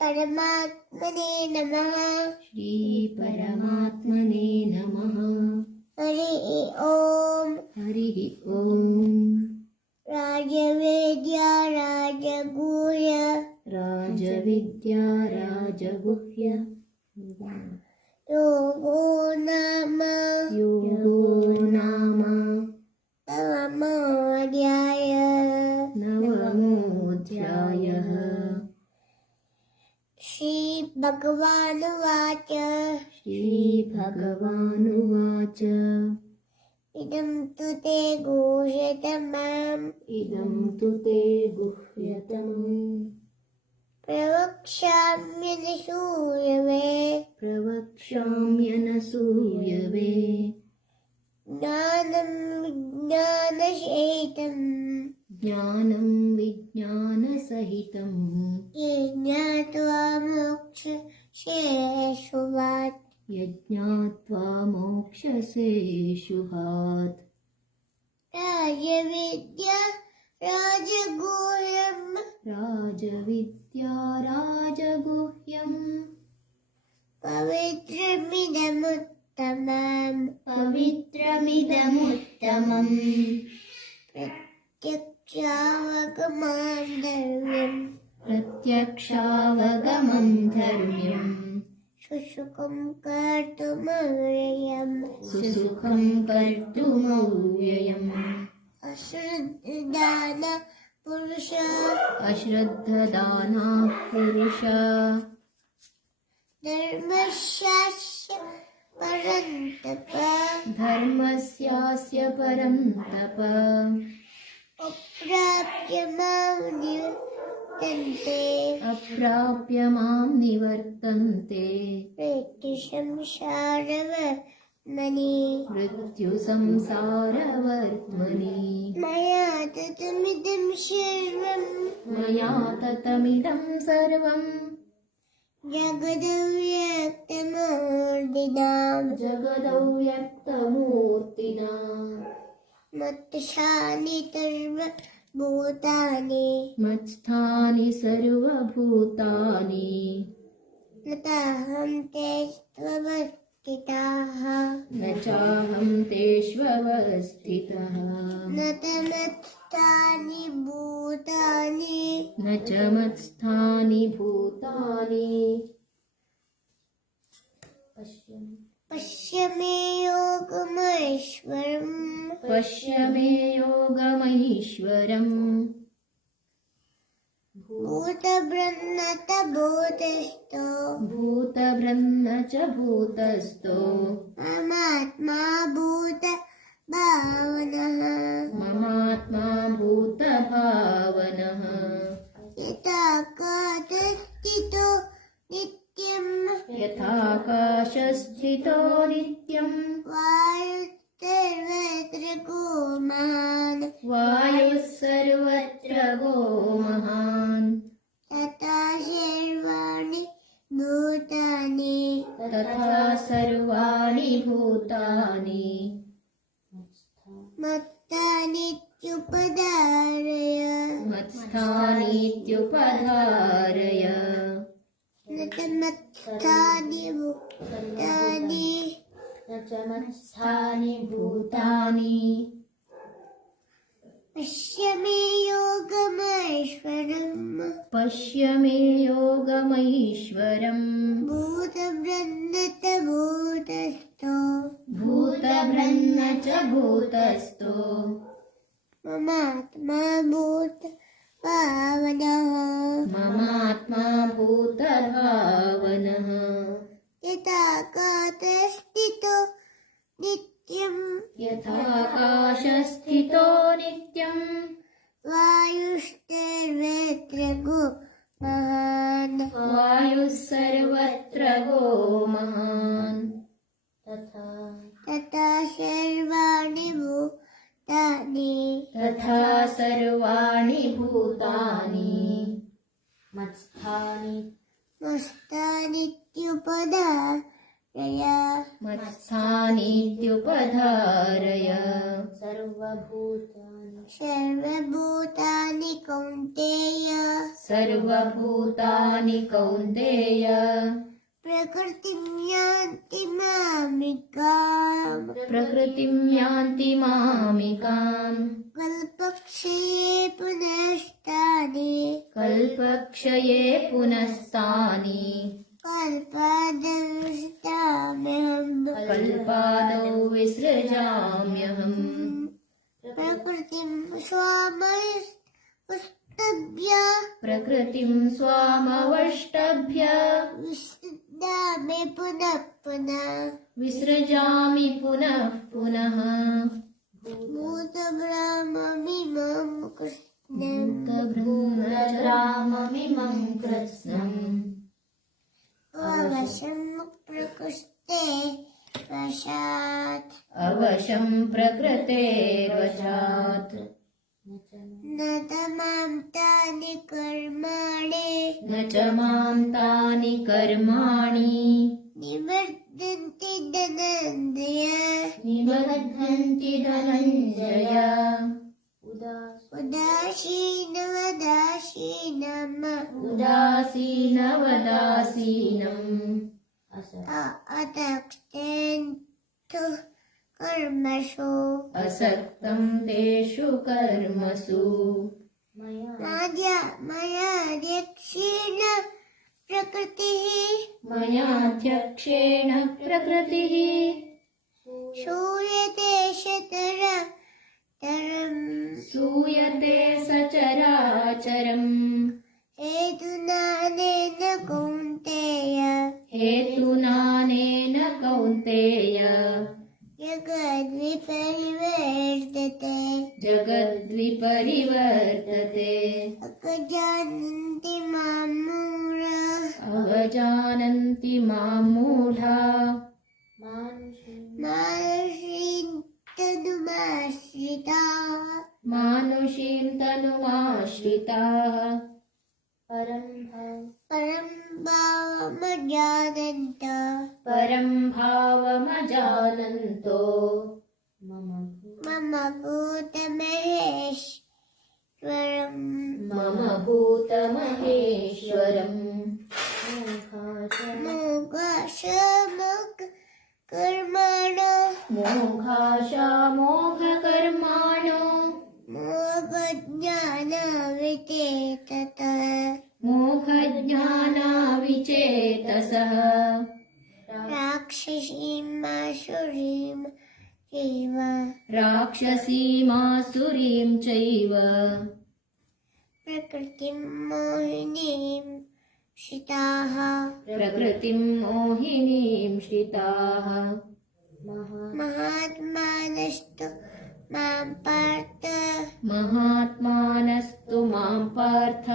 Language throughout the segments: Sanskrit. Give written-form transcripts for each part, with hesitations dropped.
परमात्मने नमः। श्री परमात्मने नमः। हरिः ओम। हरिः ओम। राजवेद्या राजगुह्य राजविद्या राजगुह्य योगो नाम नवमोऽध्यायः। श्रीभगवानुवाच श्रीभगवानुवाच इदं तु ते गुह्यतमम् इदं तु ते गुह्यतमम् प्रवक्ष्याम्यनसूयवे ज्ञानं विज्ञानसहितं ज्ञात्वा मोक्षसे यज्ञात्वा मोक्षसे शुभात्। राजविद्या राजगुह्यम् राजविद्या राजगुह्यम् पवित्रमिदमुत्तमम् प्रत्यक्षावगमं धर्म्यम् सुसुखं कर्तुमव्ययम् अश्रद्धदानः पुरुष धर्मस्यास्य परन्तप अप्राप्य मां निवर्तन्ते मृत्युसंसारवर्त्मनि मया ततमिदं सर्वम् जगदव्यक्तमूर्तिना मत्स्थानि सर्वभूतानि न चाहं तेष्वस्थितः न च मत्स्थानि भूतानि पश्य मे योगमैश्वरम् भूतभृन्न च भूतस्थो ममात्मा भूतभावनः यथाकाशस्थितो नित्यम् वायुः सर्वत्र गो महान् तथा सर्वाणि भूतानि मत्स्थानीत्युपधारय न च मत्स्थानि भूतानि पश्य मे योगमैश्वरम् भूतभृन्न च भूतस्थो ममात्मा भूतभावनः यथाकाशस्थितो नित्यम् वायुः सर्वत्र गो महान् तथा सर्वाणि भूतानि मत्स्थानीत्युपधारय मत्स्थानीत्युपधारय सर्वभूतानि कौन्तेय सर्वभूतानि कौन्तेय प्रकृतिं यान्ति मामिकाम् प्रकृतिं यान्ति मामिकाम् कल्पक्षये पुनस्तानि कल्पक्षये पुनस्तानि कल्पादौ विसृजाम्यहम् प्रकृतिं स्वामस्तभ्य प्रकृतिं स्वामवष्टभ्य विसृजामि पुनः पुनः विसृजामि पुनः पुनः भूतब्रह्ममिमं कृष्णम् भूतब्रह्ममिमं कृत्स्नम् अवशं प्रकृते वशात् अवशं प्रकृतेर्वशात् न तमां तानि कर्माणि न च मां तानि कर्माणि निवर्तन्ति धनञ्जय निबध्नन्ति धनञ्जय उदासीनवदासीनम् अतक्तेन्तु कर्मसु असक्तं तेषु कर्मसु मयाध्यक्षेण प्रकृतिः मयाध्यक्षेण प्रकृतिः श्रूयते सूयते सचराचरम् हेतुनानेन कौन्तेय हेतुनानेन कौन्तेय जगद्विपरिवर्तते अजानन्ति मां मूढाः अवजानन्ति मां मूढा मानुषीं तनुमाश्रिताः परं भावमजानन्तो मम भूतमहेश्वरम् मोघाशामोघकर्माणो मोघज्ञानाविचेतसः राक्षसीमासुरीं चैव प्रकृतिं मोहिनीं श्रिताः महात्मानस्तु मां पार्थ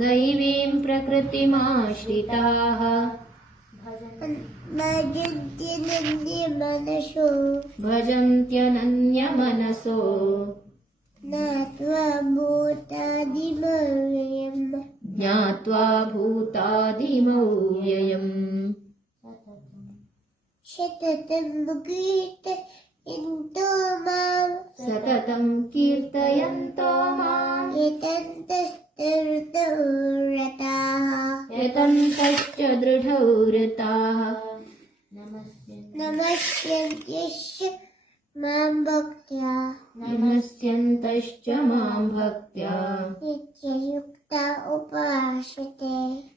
दैवीं प्रकृतिमाश्रिताः भजन्त्यनन्यमनसो ज्ञात्वा भूतादिमव्ययम् सततं कीर्तयन्तो माम् यतन्तश्च दृढौ रताः नमस्यन्त्यश्च मां नमस्यन्तश्च मां भक्त्या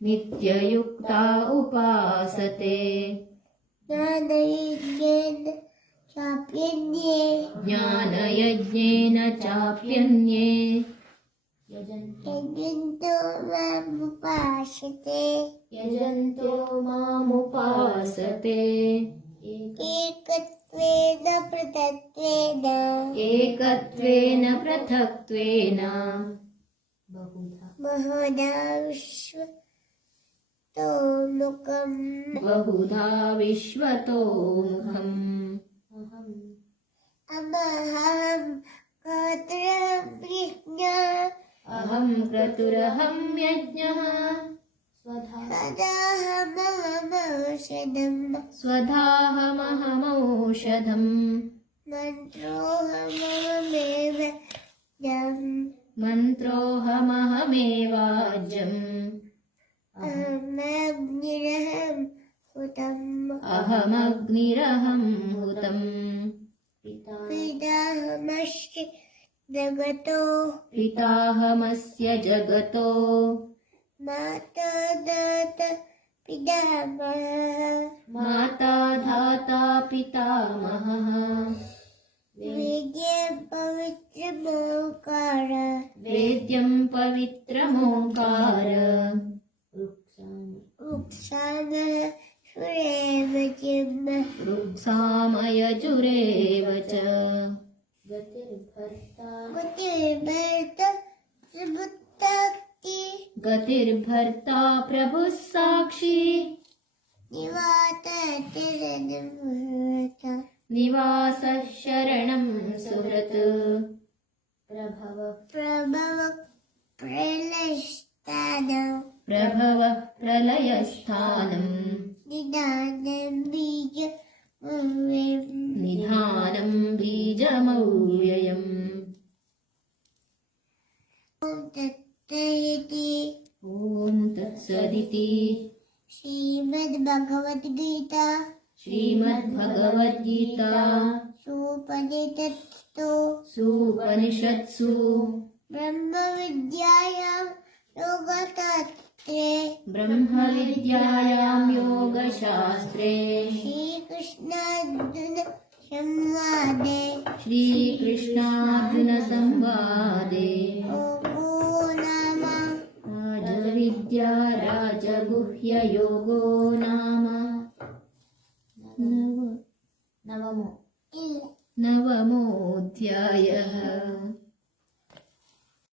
नित्ययुक्ता उपासते ज्ञानयज्ञेन चाप्यन्ये यजन्तो मामुपासते एकत्वेन पृथक्त्वेन बहुधा विश्वतोमुखम् अहं क्रतुरहं यज्ञः स्वधाहमहमौषधम् मन्त्रोऽहमहमेवाज्यम् अहमग्निरहं हुतम् पिताहमस्य जगतो माता धाता पितामहः वेद्यं पवित्रमोङ्कार ऋक्सामयजुरेव च गतिर्भर्ता प्रभुः साक्षी निवासः शरणं सुहृत् प्रभव प्रलयस्थानम् निधानं बीजमव्ययम् ॐ तत्सदिति श्रीमद्भगवद्गीता सुपनिषत्सु ब्रह्मविद्यायां योगशास्त्रे श्रीकृष्णार्जुनसंवादे राजविद्या राजगुह्ययोगो नाम